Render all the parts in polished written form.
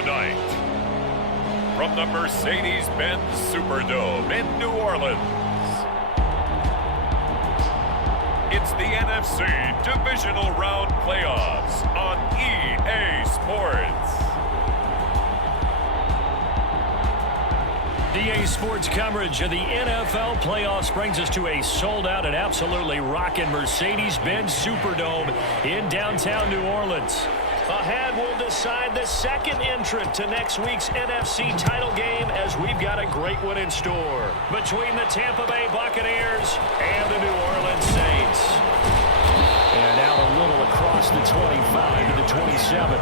Tonight, from the Mercedes-Benz Superdome in New Orleans, it's the NFC Divisional Round Playoffs on EA Sports. EA Sports coverage of the NFL playoffs brings us to a sold-out and absolutely rocking Mercedes-Benz Superdome in downtown New Orleans. Ahead, we'll decide the second entrant to next week's NFC title game as we've got a great one in store between the Tampa Bay Buccaneers and the New Orleans Saints. And out a little across the 25 to the 27.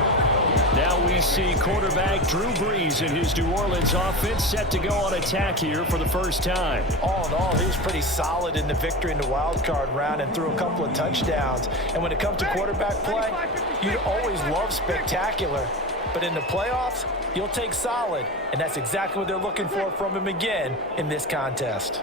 Now we see quarterback Drew Brees and his New Orleans offense set to go on attack here for the first time. All in all, he was pretty solid in the victory in the wild card round and threw a couple of touchdowns. And when it comes to quarterback play, you'd always love spectacular. But in the playoffs, you'll take solid. And that's exactly what they're looking for from him again in this contest.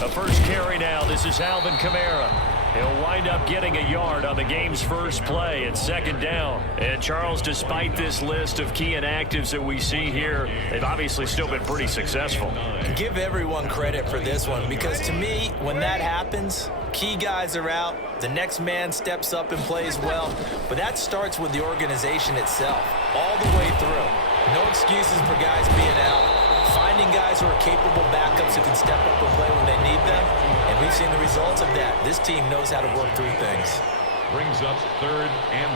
The first carry now. This is Alvin Kamara. He'll wind up getting a yard on the game's first play at second down. And Charles, despite this list of key inactives that we see here, they've obviously still been pretty successful. Give everyone credit for this one because to me, when that happens, key guys are out, the next man steps up and plays well, but that starts with the organization itself, all the way through. No excuses for guys being out. Finding guys who are capable backups who can step up and play when they need them, and we've seen the results of that. This team knows how to work through things. Brings up 3rd and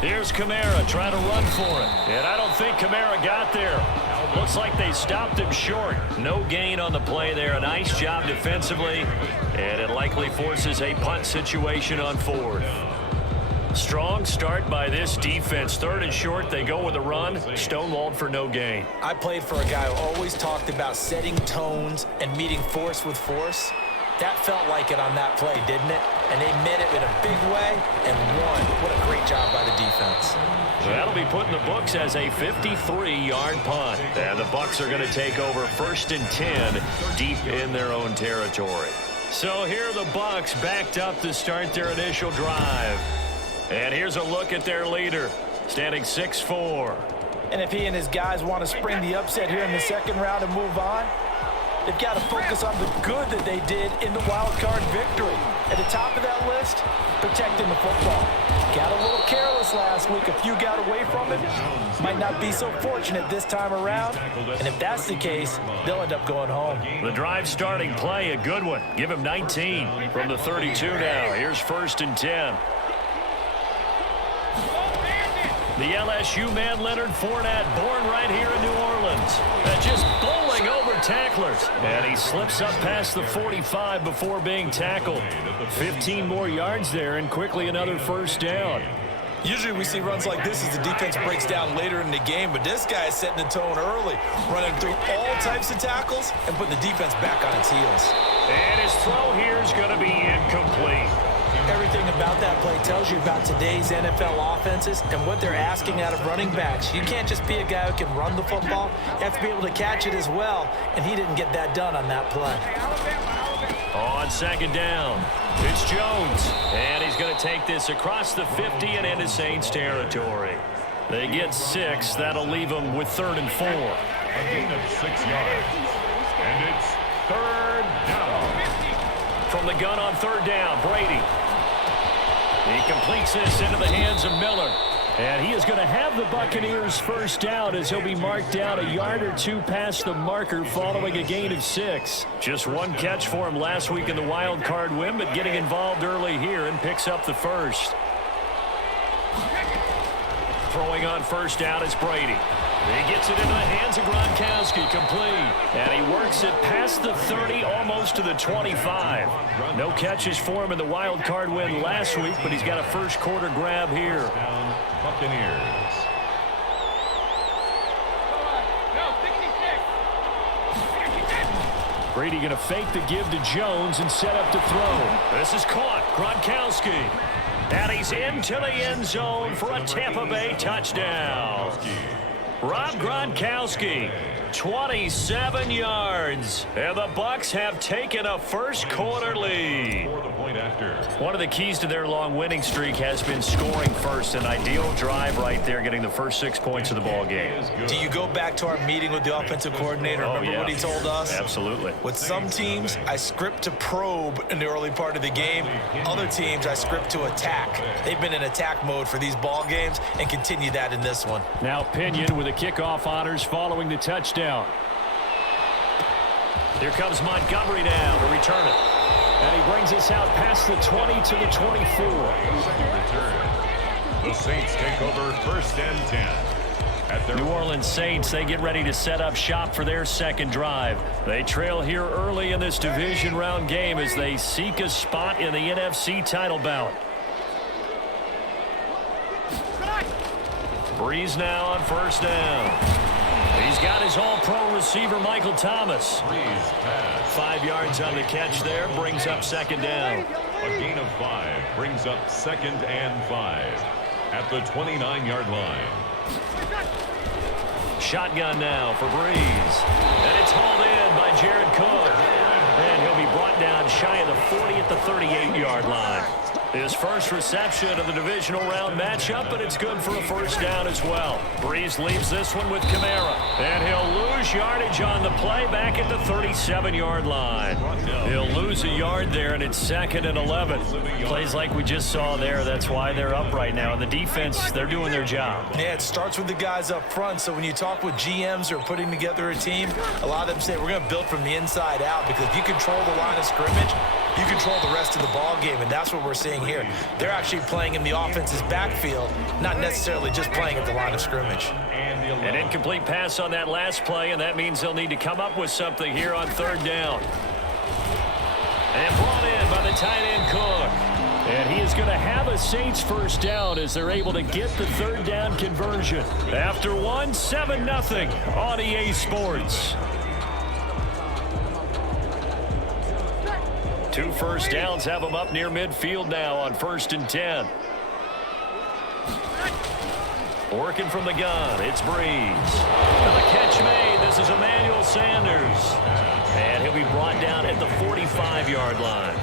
1. Here's Kamara trying to run for it, and I don't think Kamara got there. Looks like they stopped him short. No gain on the play there. A nice job defensively, and it likely forces a punt situation on 4th. Strong start by this defense. 3rd and short, they go with a run. Stonewalled for no gain. I played for a guy who always talked about setting tones and meeting force with force. That felt like it on that play, didn't it? And they met it in a big way and won. What a great job by the defense. That'll be put in the books as a 53-yard punt. And the Bucs are going to take over 1st and 10 deep in their own territory. So here are the Bucs backed up to start their initial drive. And here's a look at their leader, standing 6'4". And if he and his guys want to spring the upset here in the second round and move on, they've got to focus on the good that they did in the wild card victory. At the top of that list, protecting the football. Got a little careless last week. A few got away from it. Might not be so fortunate this time around. And if that's the case, they'll end up going home. The drive starting play, a good one. Give him 19 from the 32 now. Here's 1st and 10. The LSU man, Leonard Fournette, born right here in New Orleans. Just bowling over tacklers. And he slips up past the 45 before being tackled. 15 more yards there and quickly another 1st down. Usually we see runs like this as the defense breaks down later in the game, but this guy is setting the tone early, running through all types of tackles and putting the defense back on its heels. And his throw here is going to be incomplete. Everything about that play tells you about today's NFL offenses and what they're asking out of running backs. You can't just be a guy who can run the football. You have to be able to catch it as well, and he didn't get that done on that play. On 2nd down, it's Jones, and he's going to take this across the 50 and into Saints territory. They get 6. That'll leave them with 3rd and 4. A gain of 6 yards. And it's 3rd down. From the gun on 3rd down, Brady. He completes this into the hands of Miller. And he is going to have the Buccaneers 1st down as he'll be marked down a yard or 2 past the marker following a gain of 6. Just 1 catch for him last week in the wild card win, but getting involved early here and picks up the 1st. Throwing on 1st down is Brady. He gets it into the hands of Gronkowski, complete. And he works it past the 30, almost to the 25. No catches for him in the wild card win last week, but he's got a 1st quarter grab here. Buccaneers. Brady going to fake the give to Jones and set up to throw. This is caught. Gronkowski. And he's into the end zone for a Tampa Bay touchdown. Rob Gronkowski 27 yards. And the Bucs have taken a first quarter lead. One of the keys to their long winning streak has been scoring first. An ideal drive right there, getting the first 6 points of the ball game. Do you go back to our meeting with the offensive coordinator? Remember what he told us? Absolutely. With some teams, I script to probe in the early part of the game. Other teams, I script to attack. They've been in attack mode for these ball games and continue that in this one. Now Pinion with the kickoff honors following the touchdown. Here comes Montgomery now to return it. And he brings us out past the 20 to the 24. The Saints take over first and 10. At their New Orleans Saints, they get ready to set up shop for their second drive. They trail here early in this division round game as they seek a spot in the NFC title bout. Breeze now on first down. He's got his all-pro receiver, Michael Thomas. 5 yards on the catch there, brings up second down. A gain of 5 brings up second and 5 at the 29-yard line. Shotgun now for Breeze. And it's hauled in by Jared Cook. And he'll be brought down shy of the 40 at the 38-yard line. His first reception of the divisional round matchup, but it's good for a first down as well. Breeze leaves this one with Kamara. And he'll lose yardage on the play back at the 37-yard line. He'll lose a yard there, and it's second and 11. Plays like we just saw there. That's why they're up right now. And the defense, they're doing their job. Yeah, it starts with the guys up front. So when you talk with GMs who are putting together a team, a lot of them say we're going to build from the inside out, because if you control the line of scrimmage, you control the rest of the ball game, and that's what we're seeing here. They're actually playing in the offense's backfield, not necessarily just playing at the line of scrimmage. An incomplete pass on that last play, and that means they'll need to come up with something here on third down. And brought in by the tight end Cook. And he is going to have a Saints first down as they're able to get the third down conversion. After one, 7-0 on EA Sports. 2 first downs have them up near midfield now on first and 10. Working from the gun, it's Breeze. And the catch made. This is Emmanuel Sanders. And he'll be brought down at the 45-yard line.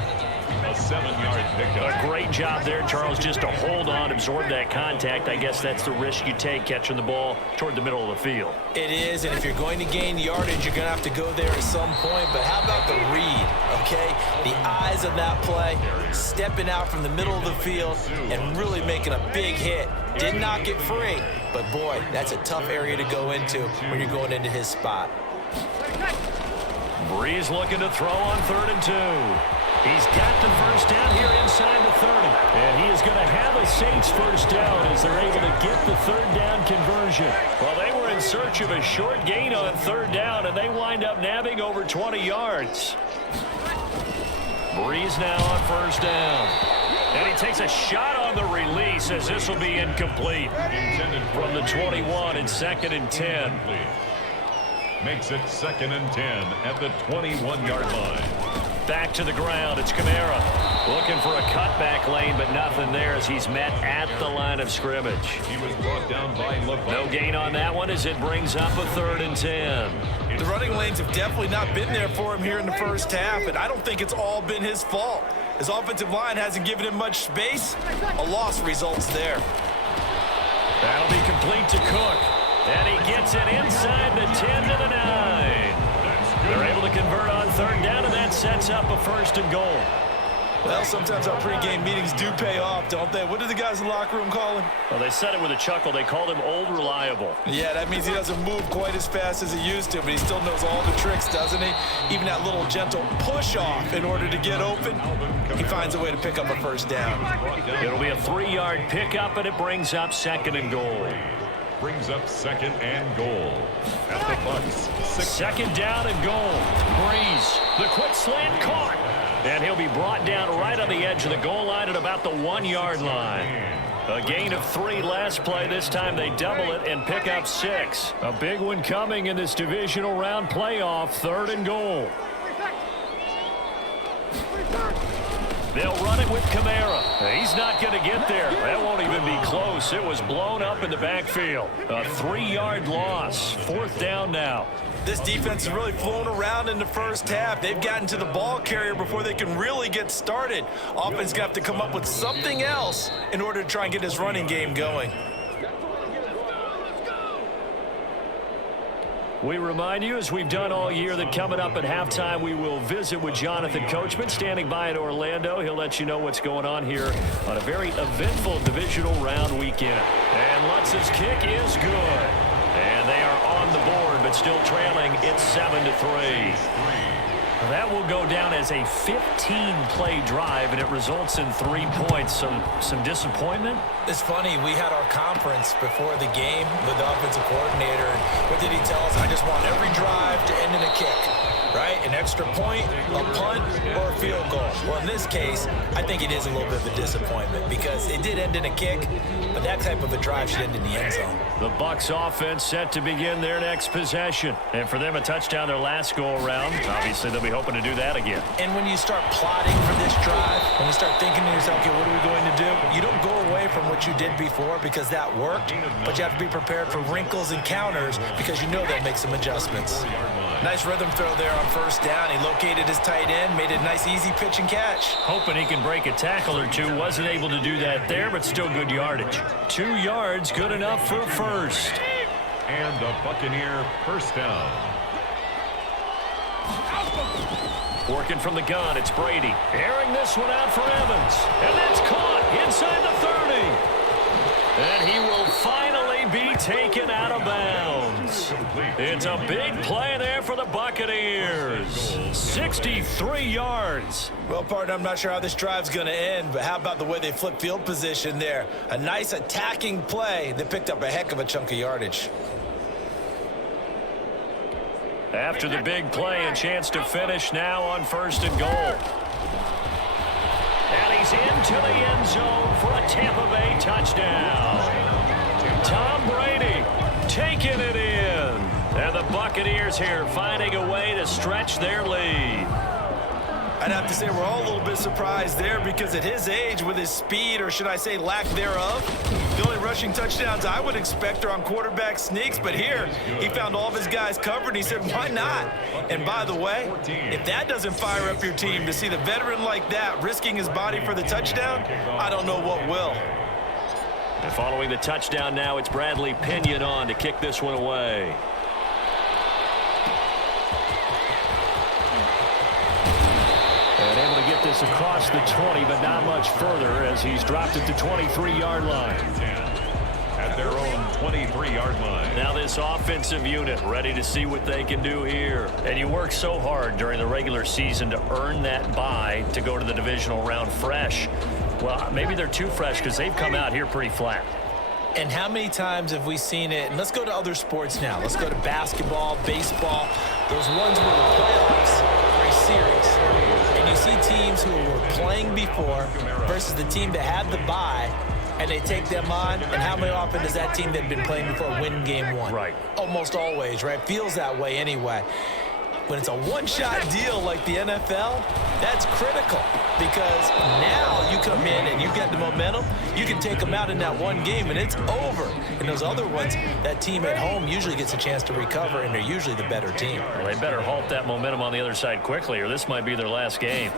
A 7-yard pickup. A great job there, Charles, just to hold on, absorb that contact. I guess that's the risk you take catching the ball toward the middle of the field. It is, and if you're going to gain yardage, you're going to have to go there at some point. But how about the read, okay? The eyes of that play, stepping out from the middle of the field and really making a big hit. Did not get free, but boy, that's a tough area to go into when you're going into his spot. Breeze looking to throw on third and 2. He's got the first down here inside the 30. And he is going to have a Saints first down as they're able to get the third down conversion. Well, they were in search of a short gain on third down, and they wind up nabbing over 20 yards. Breeze now on first down. And he takes a shot on the release as this will be incomplete. From the 21 and second and 10. Makes it second and 10 at the 21-yard line. Back to the ground, it's Kamara. Looking for a cutback lane, but nothing there as he's met at the line of scrimmage. He was brought down by LeBron. No gain on that one as it brings up a third and 10. The running lanes have definitely not been there for him here in the first half, and I don't think it's all been his fault. His offensive line hasn't given him much space. A loss results there. That'll be complete to Cook. And he gets it inside the 10 to the 9. They're able to convert on third down, and that sets up a first and goal. Well, sometimes our pregame meetings do pay off, don't they? What did the guys in the locker room call him? Well, they said it with a chuckle. They called him Old Reliable. Yeah, that means he doesn't move quite as fast as he used to, but he still knows all the tricks, doesn't he? Even that little gentle push-off in order to get open, he finds a way to pick up a first down. It'll be a 3-yard pickup, and it brings up second and goal. Brings up second and goal at the Bucs. Second down and goal. Breeze, the quick slant caught. And he'll be brought down right on the edge of the goal line at about the 1-yard line. A gain of 3 last play. This time they double it and pick up 6. A big one coming in this divisional round playoff. Third and goal. They'll run it with Kamara. He's not going to get there. That won't even be close. It was blown up in the backfield. A 3-yard loss. 4th down now. This defense is really flown around in the first half. They've gotten to the ball carrier before they can really get started. Offense got to come up with something else in order to try and get this running game going. We remind you, as we've done all year, that coming up at halftime, we will visit with Jonathan Coachman, standing by in Orlando. He'll let you know what's going on here on a very eventful divisional round weekend. And Lutz's kick is good. And they are on the board, but still trailing. It's 7-3. That will go down as a 15-play drive, and it results in 3 points. Some disappointment? It's funny, we had our conference before the game with the offensive coordinator, and what did he tell us? I just want every drive to end in a kick, right? An extra point, a punt, or a field goal. Well, in this case, I think it is a little bit of a disappointment because it did end in a kick, but that type of a drive should end in the end zone. The Bucs offense set to begin their next possession. And for them, a touchdown their last go-around. Obviously, they'll be hoping to do that again. And when you start plotting for this drive, when you start thinking to yourself, okay, what are we going to do? You don't go away from what you did before because that worked, but you have to be prepared for wrinkles and counters because you know they'll make some adjustments. Nice rhythm throw there on 1st down. He located his tight end, made a nice easy pitch and catch. Hoping he can break a tackle or two. Wasn't able to do that there, but still good yardage. 2 yards, good enough for first. And the Buccaneer 1st down. Working from the gun, it's Brady. Airing this one out for Evans. And that's caught inside the 30. And he will finally be taken out of bounds. It's a big play there for the Buccaneers. 63 yards. Well, partner, I'm not sure how this drive's going to end, but how about the way they flip field position there? A nice attacking play that picked up a heck of a chunk of yardage. After the big play, a chance to finish now on 1st and goal. And he's into the end zone for a Tampa Bay touchdown. Tom Brady taking it in. And the Buccaneers here finding a way to stretch their lead. I'd have to say we're all a little bit surprised there because at his age, with his speed, or should I say lack thereof, the only rushing touchdowns I would expect are on quarterback sneaks. But here, he found all of his guys covered, and he said, why not? And by the way, if that doesn't fire up your team to see the veteran like that risking his body for the touchdown, I don't know what will. And following the touchdown now, it's Bradley Pinion on to kick this one away. And able to get this across the 20, but not much further as he's dropped it to 23-yard line. At their own 23-yard line. Now this offensive unit ready to see what they can do here. And you work so hard during the regular season to earn that bye to go to the divisional round fresh. Well, maybe they're too fresh because they've come out here pretty flat. And how many times have we seen it? And let's go to other sports now. Let's go to basketball, baseball, those ones where the playoffs are a series. And you see teams who were playing before versus the team that had the bye, and they take them on. And how many often does that team that had been playing before win game one? Right. Almost always, right? Feels that way anyway. When it's a one-shot deal like the NFL, that's critical because now you come in and you get the momentum. You can take them out in that one game, and it's over. And those other ones, that team at home usually gets a chance to recover, and they're usually the better team. Well, they better halt that momentum on the other side quickly, or this might be their last game.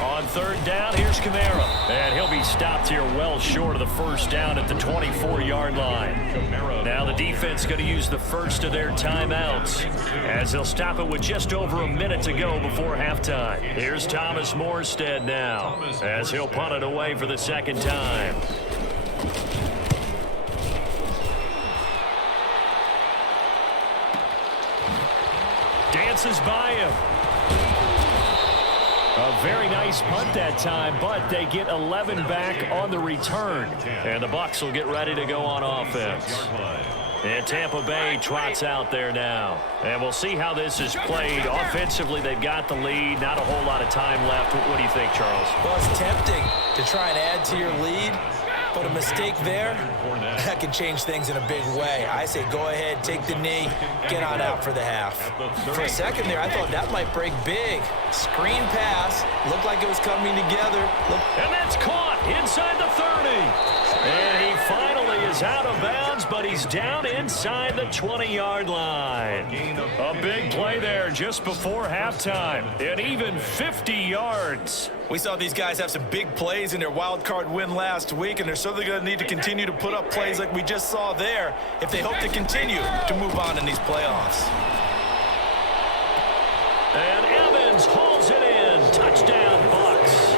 On 3rd down, here's Kamara. And he'll be stopped here well short of the 1st down at the 24-yard line. Now the defense going to use the first of their timeouts as they'll stop it with just over a minute to go before halftime. Here's Thomas Morstead now as he'll punt it away for the 2nd time. Dances by him. A very nice punt that time, but they get 11 back on the return. And the Bucs will get ready to go on offense. And Tampa Bay trots out there now. And we'll see how this is played. Offensively, they've got the lead. Not a whole lot of time left. What do you think, Charles? Well, it's tempting to try and add to your lead. But a mistake there, that can change things in a big way. I say go ahead, take the knee, get on out for the half. For a second there, I thought that might break big. Screen pass, looked like it was coming together. And that's caught inside the 30. And he finally is out of bounds, but he's down inside the 20-yard line. A big play there just before halftime, and even 50 yards. We saw these guys have some big plays in their wild card win last week, and they're certainly going to need to continue to put up plays like we just saw there if they hope to continue to move on in these playoffs. And Evans hauls it in. Touchdown, Bucs.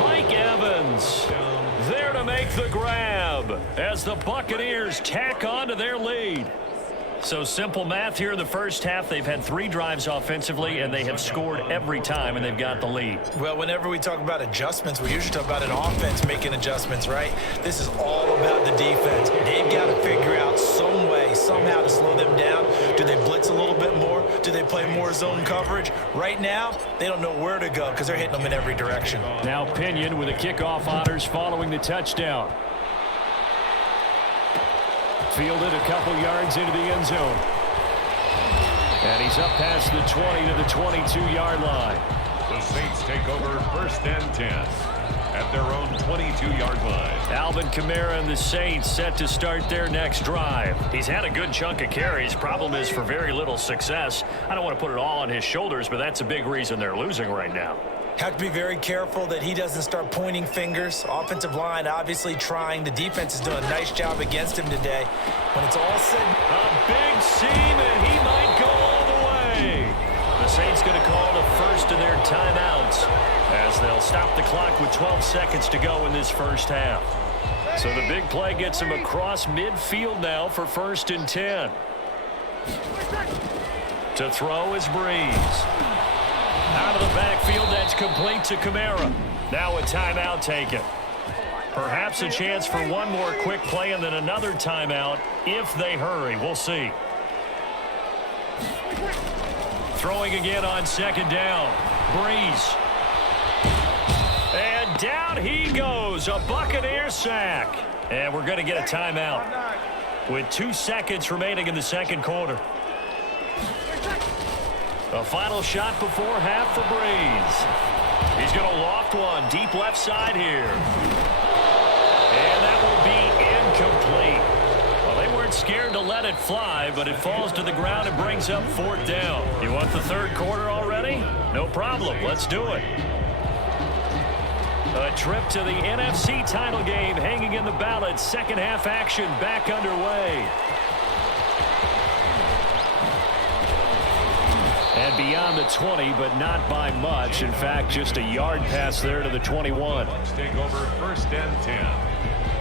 Mike Evans there to make the grab as the Buccaneers tack on to their lead. So simple math here in the first half. They've had 3 drives offensively, and they have scored every time, and they've got the lead. Well, whenever we talk about adjustments, we usually talk about an offense making adjustments, right? This is all about the defense. They've got to figure out some way, somehow to slow them down. Do they blitz a little bit more? Do they play more zone coverage? Right now, they don't know where to go because they're hitting them in every direction. Now Pinion with the kickoff honors following the touchdown. Fielded a couple yards into the end zone. And he's up past the 20 to the 22-yard line. The Saints take over 1st and 10 at their own 22-yard line. Alvin Kamara and the Saints set to start their next drive. He's had a good chunk of carries. Problem is for very little success. I don't want to put it all on his shoulders, but that's a big reason they're losing right now. Have to be very careful that he doesn't start pointing fingers. Offensive line obviously trying. The defense is doing a nice job against him today. When it's all said, a big seam, and he might go all the way. The Saints going to call the first of their timeouts as they'll stop the clock with 12 seconds to go in this first half. So the big play gets him across midfield now for 1st and 10. To throw is Breeze. Out of the backfield, that's complete to Kamara. Now a timeout taken. Perhaps a chance for one more quick play and then another timeout if they hurry. We'll see. Throwing again on 2nd down. Breeze. And down he goes. A Buccaneer sack. And we're going to get a timeout with 2 seconds remaining in the second quarter. A final shot before half for Breeze. He's going to loft one deep left side here. And that will be incomplete. Well, they weren't scared to let it fly, but it falls to the ground and brings up 4th down. You want the third quarter already? No problem. Let's do it. A trip to the NFC title game hanging in the balance. Second half action back underway. And beyond the 20, but not by much. In fact, just a yard pass there to the 21. Take over 1st and 10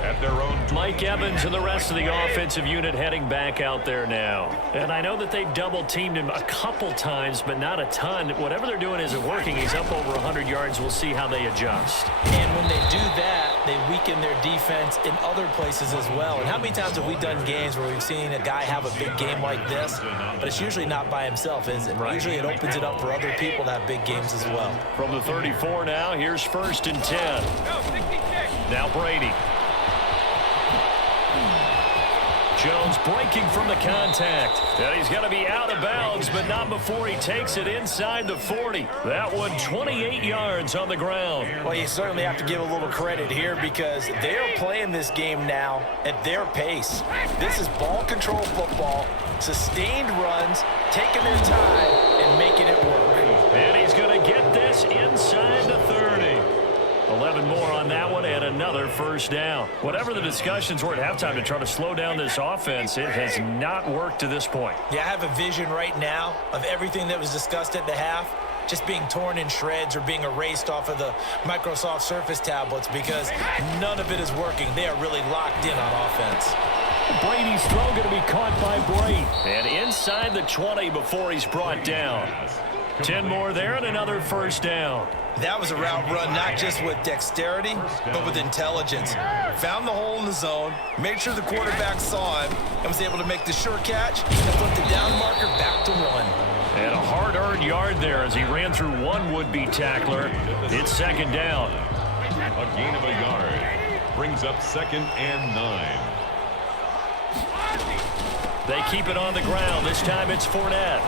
at their own. Mike Evans and the rest of the offensive unit heading back out there now. And I know that they've double-teamed him a couple times, but not a ton. Whatever they're doing isn't working. He's up over 100 yards. We'll see how they adjust. And when they do that, they weaken their defense in other places as well. And how many times have we done games where we've seen a guy have a big game like this, but it's usually not by himself, is it? Right. Usually it opens it up for other people to have big games as well. From the 34 now, here's 1st and 10. Now Brady. Jones breaking from the contact. And he's going to be out of bounds, but not before he takes it inside the 40. That one 28 yards on the ground. Well, you certainly have to give a little credit here because they're playing this game now at their pace. This is ball control football, sustained runs, taking their time, and making it work. And he's going to get this inside the 30. 11 more on that one and another 1st down. Whatever the discussions were at halftime to try to slow down this offense, it has not worked to this point. Yeah, I have a vision right now of everything that was discussed at the half just being torn in shreds or being erased off of the Microsoft Surface tablets because none of it is working. They are really locked in on offense. Brady's throw going to be caught by Brady. And inside the 20 before he's brought down. 10 more there and another 1st down. That was a route run not just with dexterity, but with intelligence. Found the hole in the zone, made sure the quarterback saw him, and was able to make the sure catch and flip the down marker back to 1. And a hard-earned yard there as he ran through one would-be tackler. It's 2nd down. A gain of a yard. Brings up 2nd and 9. They keep it on the ground. This time it's Fournette.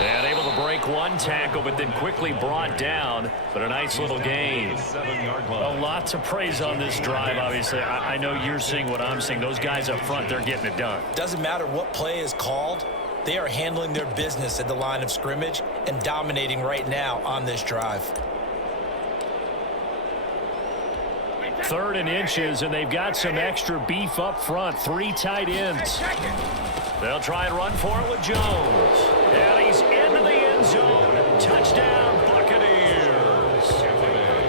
And able to break one tackle, but then quickly brought down. But a nice little gain. A lot to praise on this drive, obviously. I know you're seeing what I'm seeing. Those guys up front, they're getting it done. Doesn't matter what play is called. They are handling their business at the line of scrimmage and dominating right now on this drive. 3rd and inches, and they've got some extra beef up front. 3 tight ends. They'll try and run for it with Jones. And he's into the end zone. Touchdown, Buccaneers.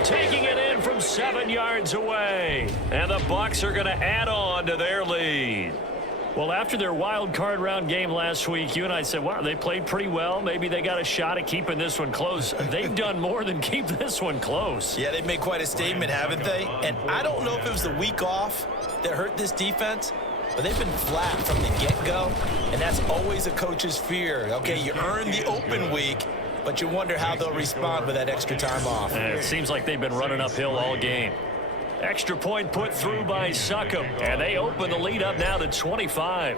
Taking it in from 7 yards away. And the Bucs are going to add on to their lead. Well, after their wild card round game last week, you and I said, wow, they played pretty well. Maybe they got a shot at keeping this one close. They've done more than keep this one close. Yeah, they've made quite a statement, haven't they? And I don't know if it was the week off that hurt this defense, but they've been flat from the get-go, and that's always a coach's fear. Okay, you earn the open week, but you wonder how they'll respond with that extra time off. It seems like they've been running uphill all game. Extra point put through by Succop, and they open the lead up now to 25.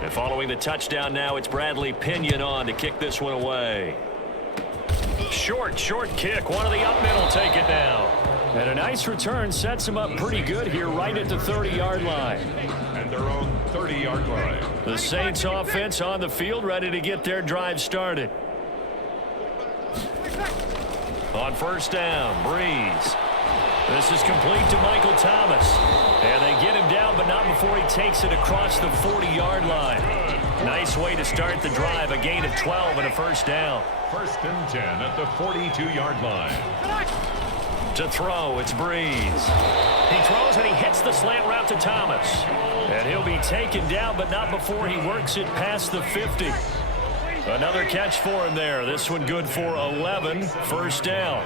And following the touchdown now, it's Bradley Pinion on to kick this one away. Short kick. One of the up middle take it down. And a nice return sets him up pretty good here right at the 30-yard line. At their own 30-yard line. The Saints offense on the field ready to get their drive started. On 1st down, Breeze. This is complete to Michael Thomas. And they get him down, but not before he takes it across the 40-yard line. Nice way to start the drive. A gain of 12 and a 1st down. 1st and 10 at the 42-yard line. To throw, it's Breeze. He throws and he hits the slant route to Thomas. And he'll be taken down, but not before he works it past the 50. Another catch for him there. This one good for 11. 1st down.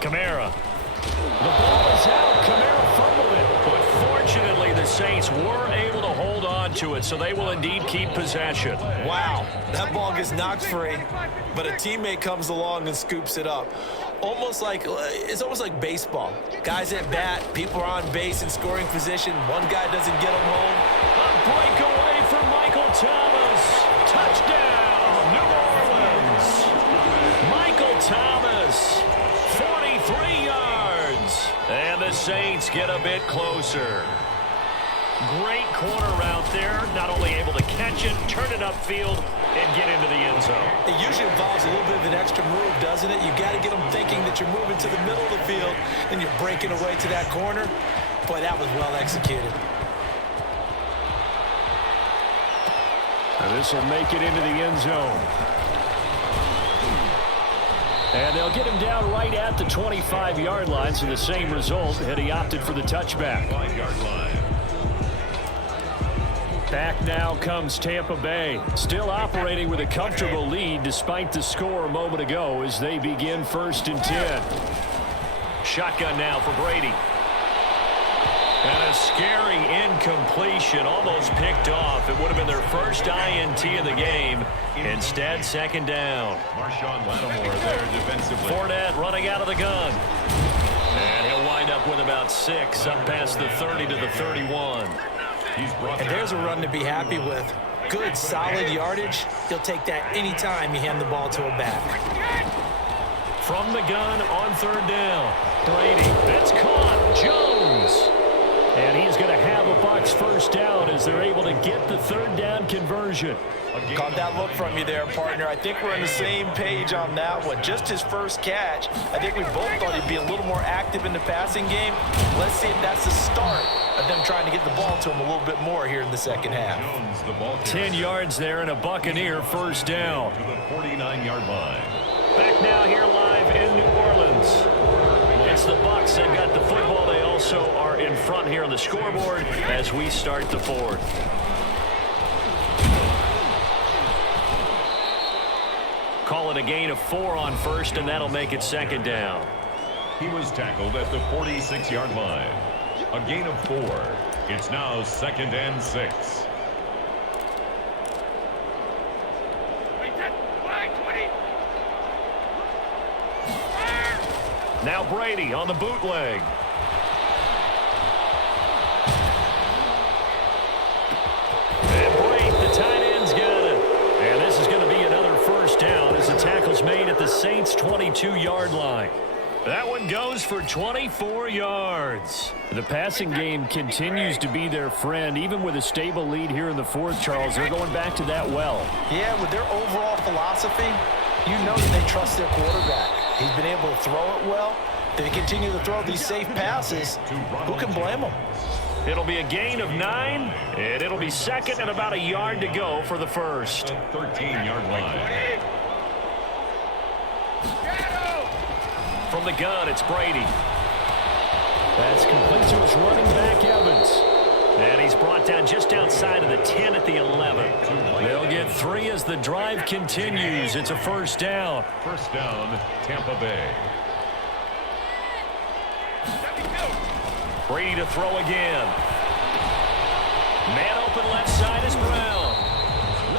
Kamara. The ball is out. Kamara fumbled it. But fortunately, the Saints were able to hold on to it, so they will indeed keep possession. Wow, that ball gets knocked free, but a teammate comes along and scoops it up. It's almost like baseball. Guys at bat, people are on base in scoring position. One guy doesn't get them home. A breakaway for Michael Thomas. Touchdown, New Orleans. Michael Thomas. 43 yards. And the Saints get a bit closer. Great corner route there. Not only able to catch it, turn it upfield, and get into the end zone. It usually involves a little bit of an extra move, doesn't it? You got to get them thinking that you're moving to the middle of the field and you're breaking away to that corner. Boy, that was well executed. And this will make it into the end zone. And they'll get him down right at the 25-yard line, so the same result, and he opted for the touchback. 5-yard line. Back now comes Tampa Bay, still operating with a comfortable lead despite the score a moment ago as they begin 1st and 10. Shotgun now for Brady. And a scary incompletion, almost picked off. It would have been their first INT of the game. Instead, 2nd down. Marshawn Lattimore there defensively. Fournette running out of the gun. And he'll wind up with about 6 up past the 30 to the 31. And there's a run to be happy with. Good, solid yardage. He'll take that anytime you hand the ball to a back. From the gun on 3rd down. Brady. It's caught. Jones. And he's going to have a Bucs 1st down as they're able to get the 3rd down conversion. Caught that look from you there, partner. I think we're on the same page on that one. Just his first catch. I think we both thought he'd be a little more active in the passing game. Let's see if that's the start of them trying to get the ball to him a little bit more here in the 2nd half. Jones, the ball 10 yards there and a Buccaneer 1st down. to the 49-yard line. Back now here live in New Orleans. It's the Bucs. They've got the football. They also are in front here on the scoreboard as we start the 4th. Call it a gain of 4 on 1st, and that'll make it 2nd down. He was tackled at the 46-yard line. A gain of 4. It's now 2nd and 6. Now Brady on the bootleg. And Brady, the tight end's got it. And this is going to be another first down as the tackle's made at the Saints' 22-yard line. That one goes for 24 yards. The passing game continues to be their friend. Even with a stable lead here in the fourth, Charles, they're going back to that well. Yeah, with their overall philosophy, you know that they trust their quarterback. He's been able to throw it well. They continue to throw these safe passes. Who can blame them? It'll be a gain of 9, and it'll be second and about a yard to go for the first. 13-yard line. From the gun, it's Brady. That's complete to his running back, Evans. And he's brought down just outside of the 10 at the 11. They'll get 3 as the drive continues. It's a first down. First down, Tampa Bay. Brady to throw again. Man open left side is Brown.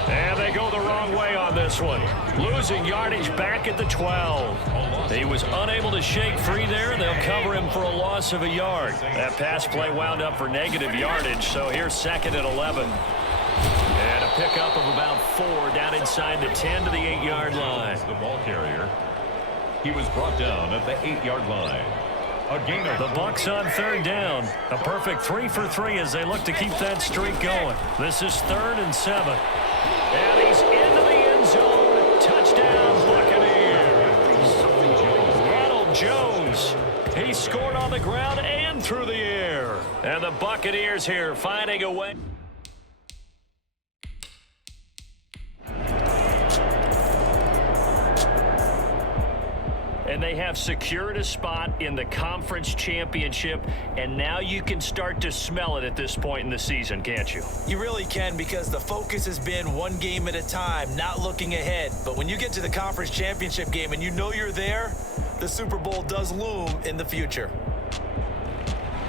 And they go the wrong way on this one. Losing yardage back at the 12. He was unable to shake free there, and they'll cover him for a loss of a yard. That pass play wound up for negative yardage, so here's second and 11. And a pickup of about 4 down inside the 10 to the 8-yard line. The ball carrier. He was brought down at the 8-yard line. A gain of the Bucs on third down. A perfect 3 for 3 as they look to keep that streak going. This is 3rd and 7. And he's into the end zone. Touchdown, Buccaneers. Ronald Jones. He scored on the ground and through the air. And the Buccaneers here finding a way. And they have secured a spot in the conference championship, and now you can start to smell it at this point in the season, can't you? You really can, because the focus has been one game at a time, not looking ahead. But when you get to the conference championship game and you know you're there, the Super Bowl does loom in the future.